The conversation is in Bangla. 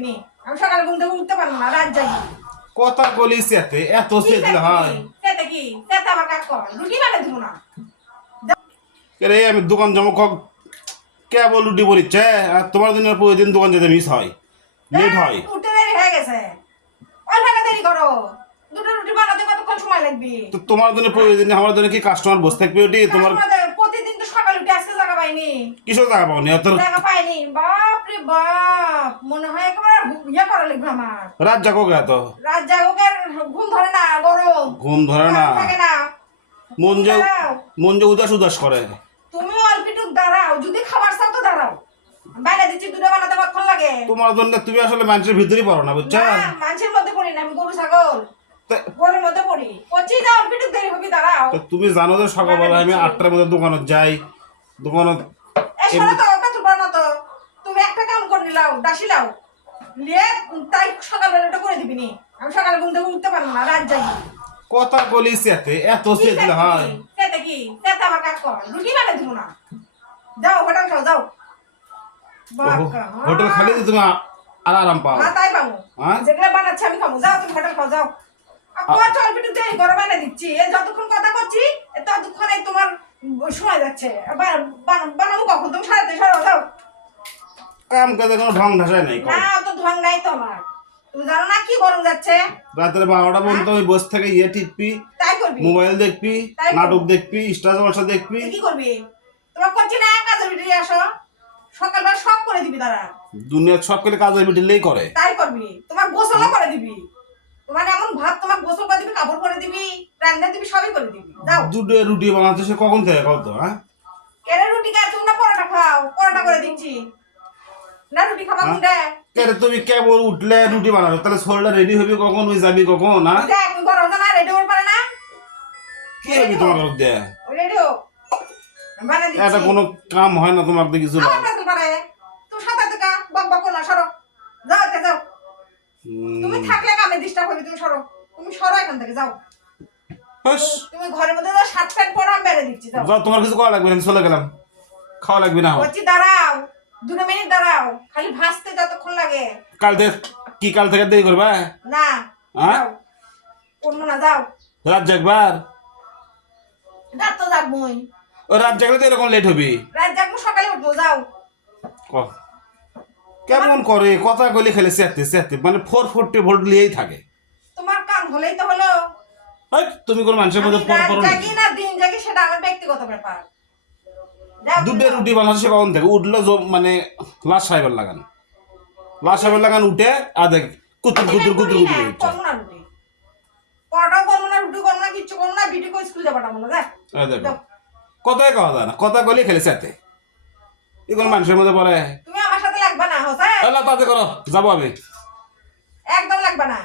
দিবি নি আমি সকালে ঘুম থেকে উঠতে পারবো না রাত জাগি কথা বলিস এত সেদিলে হয় সেটা কি সেটা আবার কাজ কর রুটি বানিয়ে দিব না রে আমি দোকান জমা কেবল রুটি বলিচ্ছে আর তোমার জন্য প্রতিদিন দোকান যেতে মিস হয় লেট হয় উঠতে দেরি হয়ে গেছে অল্প দেরি করো দুটো রুটি বানাতে কতক্ষণ সময় লাগবে তো তোমার জন্য প্রতিদিন আমার জন্য কি কাস্টমার বসে থাকবে ওটি তোমার প্রতিদিন তো সকালে উঠে আসতে জায়গা পাইনি কিসব টাকা পাওনি অত জায়গা পাইনি বাপ রে বাপ মনে হয় একেবারে ইয়ে করা লাগবে আমার রাত জাগো গে তো রাত জাগকের ঘুম ধরে না গরম ঘুম ধরে না থাকে না মন যে উদাস উদাস করে তুমি অল্প একটু দাঁড়াও যদি খাবার চাও তো দাঁড়াও বাইরে দিচ্ছি দুটো বানাতে কতক্ষণ লাগে তোমার জন্য তুমি আসলে মানুষের ভিতরেই পড়ো না বুঝছো না মানুষের মধ্যে পড়ি না আমি গরু ছাগল গরুর মধ্যে পড়ি পচি যাও অল্প একটু দেরি হবে দাঁড়াও তো তুমি জানো যে সকালবেলা আমি 8টার মধ্যে দোকানত যাই দোকানত শোনো তো কথা বলো তো তুমি একটা কাম করে নিলাও দাসিলাও নিয়ে তাই সকালবেলা এটা করে দিবি নি আমি সকালে ঘুম থেকে উঠতে পারবো না রাত জাগি কথা বলিস এত সেদিলে হয় সেটা কি সেটা আবার কাজ কর রুটি বানিয়ে দিব না যাও হোটেল খাও যাও হোটেল খালি তুমি আর আরাম পাও হ্যাঁ তাই পাবো হ্যাঁ? যেগুলো বানাচ্ছি আমি খাবো যাও তুমি হোটেল খাও যাও কত অল্প একটু দেরি করে বানিয়ে দিচ্ছি যতক্ষণ কথা করছি ততক্ষণে তোমার সময় যাচ্ছে বানাবো কখন তুমি সারাতে সরাও যাও কাম কাজে কোনো ঢং ঢাসায় নাই না অত ঢং নাই তো আমার তুমি জানো না কি গরম যাচ্ছে রাতের 12টা পর্যন্ত ওই বসে থেকে টিপবি তাই করবি মোবাইল দেখবি তাই করবি। নাটক দেখবি স্টার জলসা দেখবি কি করবি তোমার করছি না কাজের ভিতরে আসো সকালবেলা সব করে দিবি তারা দুনিয়ার সব করে কাজের বিটিলেই করে তাই করবি তোমার গোসলও করে দিবি তোমার এমন ভাত তোমার গোসল করে দিবি কাপড় করে দিবি রান্না দিবি সবই করে দিবি যাও দুটো রুটি বানাতে সে কখন থেকে কত হ্যাঁ কেন রুটি খাও তুমি না পরোটা খাও পরোটা করে দিচ্ছি না রুটি খাবা কোনটা কেন তুমি কেবল উঠলে রুটি বানাবে তাহলে শরীরটা রেডি হবি কখন ওই যাবি কখন না দেখ তুমি গরম না রেডি হতে পারে না কি হবি তোমার দেয়া রেডি হো বানা দিচ্ছি এটা কোনো কাম হয় না তোমার দিয়ে কিছু না আমার কাছে পারে তুমি সাথে থেকে বক বক না সরো যাও তে যাও তুমি থাকলে কামে ডিস্টার্ব হবে তুমি সরো এখান থেকে যাও হাস, তুমি ঘরের মধ্যে যাও শার্ট প্যান্ট পরো আমি বেড়ে দিচ্ছি যাও যাও তোমার কিছু করা লাগবে না আমি চলে গেলাম খাওয়া লাগবে না আমার। বলছি দাঁড়াও 2 মিনিট দাঁড়াও খালি ভাসতে যতক্ষণ লাগে কাল থেকে দেরি করবা না হ্যাঁ? যাও অন্য না যাও রাত জাগবার রাত তো যাবই ও রাত জাগলে তো এরকম লেট হবি রাত যাবো সকালে উঠবো যাও কেমন করে কথা কইলে খেলে চেতে মানে 440 ভোল্ট লিয়েই থাকে তোমার কাম হলেই তো হলো এই, তুমি কোন মানুষের মধ্যে পর রাত পর জাগি না দিন জাগি সেটা আমার ব্যক্তিগত ব্যাপার যাও দুটো রুটি বানাচ্ছে কখন থেকে উঠলো মানে লাশ সাহেবের লাগান উঠে আর দেখ কুতুর করবো না রুটি পরোটাও করবো না রুটি করবো না কিচ্ছু করবো না বিটি করে স্কুল যাবো না দেখ দেখো কথাই কথা যায় না কথা কইলে খেলে চেতে এগুলো মানুষের মধ্যে পড়ে তুমি আমার সাথে লাগবে না হোসেন তাতে করো যাবো আমি একদম লাগবে না